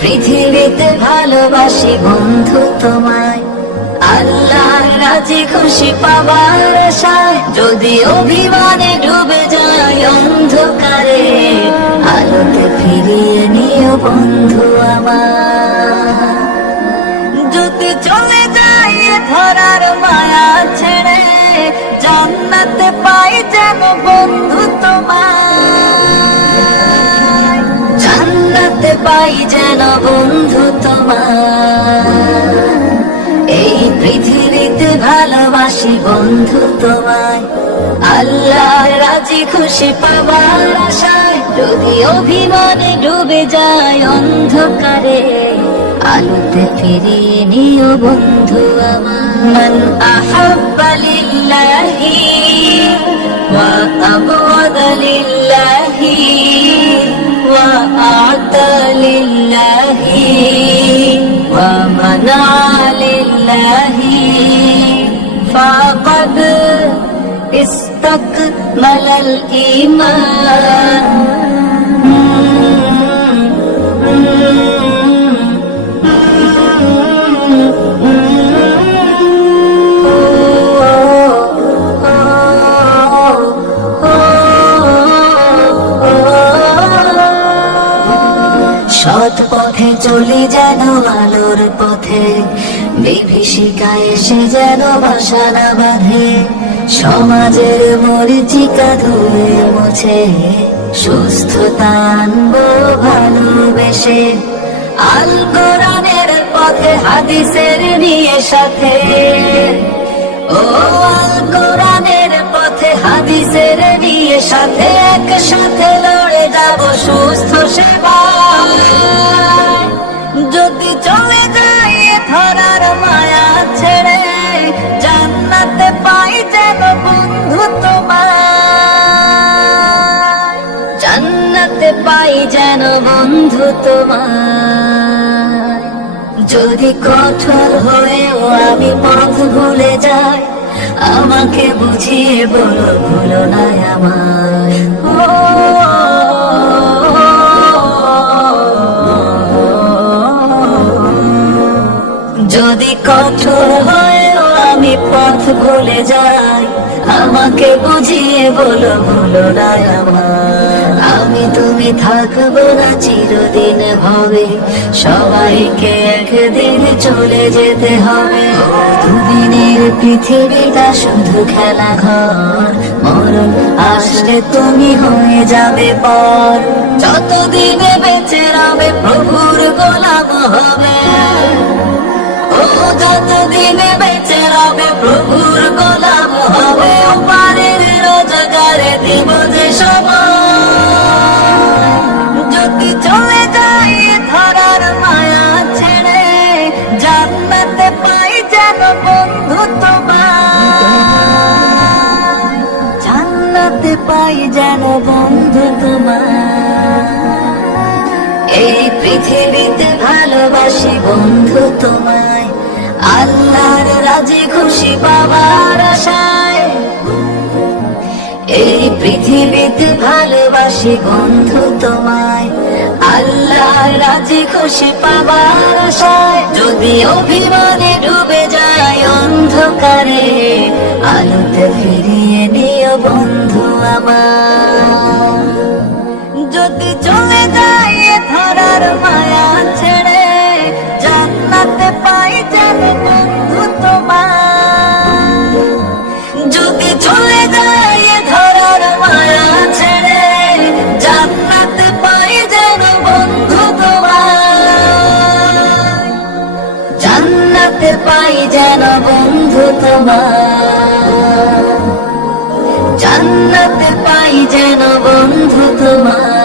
পৃথিবীতে ভালোবাসি বন্ধু তোমায়, আল্লাহর রাজি খুশি পাবার আশায়। যদি অভিমানে ডুবে যায় অন্ধকারে, আলোতে ফিরিয়ে নিও বন্ধু আমার। যদি চলে যাই ধরার মায়া ছেড়ে, জান্নাতে পাই যেন বন্ধু তোমায়, জান্নাতে পাই যেন বন্ধু তোমায়। এই পৃথিবীতে ভালোবাসি বন্ধু তোমায়, আল্লাহর রাজি খুশি পাবার আশায়। যদি অভিমানে ডুবে যায় অন্ধকারে, আলোতে ফিরিয়ে নিও বন্ধু আমার। মান আহাব্বা লিল্লাহি ওয়া আবগাদা লিল্লাহি ওয়া আ'তা লিল্লাহি ওয়া মানা লিল্লাহি ফাকাদ ইস্তাকমালাল ঈমান। সৎ পথে চলি যেন আলোর পথে, বিভীষিকায় এসে যেন বাসা না বাঁধে। সমাজের মরিচিকা ধুয়ে মুছে, সুস্থতা আনবো ভালোবেসে। আল কোরআনের পথে হাদিসের নিয়ে সাথে, ও আল কোরআনের পথে হাদিসের নিয়ে সাথে। একসাথে লড়ে যাব সুস্থ সেবায়। যদি চলে যাই ধরার মায়া ছেড়ে, জান্নাতে পাই যেন বন্ধু তোমায়, জান্নাতে পাই যেন বন্ধু তোমায়। যদি কঠোর হয়েও আমি পথ ভুলে যাই, আমাকে বুঝিয়ে বলো ভুলো না আমায়। যদি কঠোর হয়েও আমি পথ ভুলে যাই, আমাকে বুঝিয়ে বলো ভুলো না আমায়। আমি তুমি থাকবো না চিরদিন ভাবে, সবাইকে একদিন চলে যেতে হবে। দুদিনের পৃথিবীটা শুধু খেলা ঘর, মরণ আসলে তুমি হয়ে যাবে পর। যতদিনে বেঁচে রবে প্রভুর গোলাম হবে, ও যতদিনে বেঁচে রবে প্রভুর গোলাম হবে। ওপারের রোজগারে দিব যে সবাই। যদি চলে যাই ধরার মায়া ছেড়ে, জান্নাতে পাই যেন বন্ধু তোমায়, জান্নাতে পাই যেন বন্ধু তোমায়। এই পৃথিবীতে ভালোবাসি বন্ধু তোমায়, আল্লাহর রাজি খুশি পাবার আশায়। এই পৃথিবীতে ভালোবাসি বন্ধু তোমায়, আল্লাহর রাজি খুশি পাবার আশায়। যদি অভিমানে ডুবে যায় অন্ধকারে, আলোতে ফিরিয়ে নিও বন্ধু আমার। যদি চলে যাই ধরার মায়া ছেড়ে, জান্নাতে পাই যেন বন্ধু তোমায়। যদি চলে যাই ধরার মায়া ছেড়ে, জান্নাতে পাই যেন বন্ধু তোমায়, জান্নাতে পাই যেন বন্ধু তোমায়, জান্নাতে পাই যেন বন্ধু তোমায়।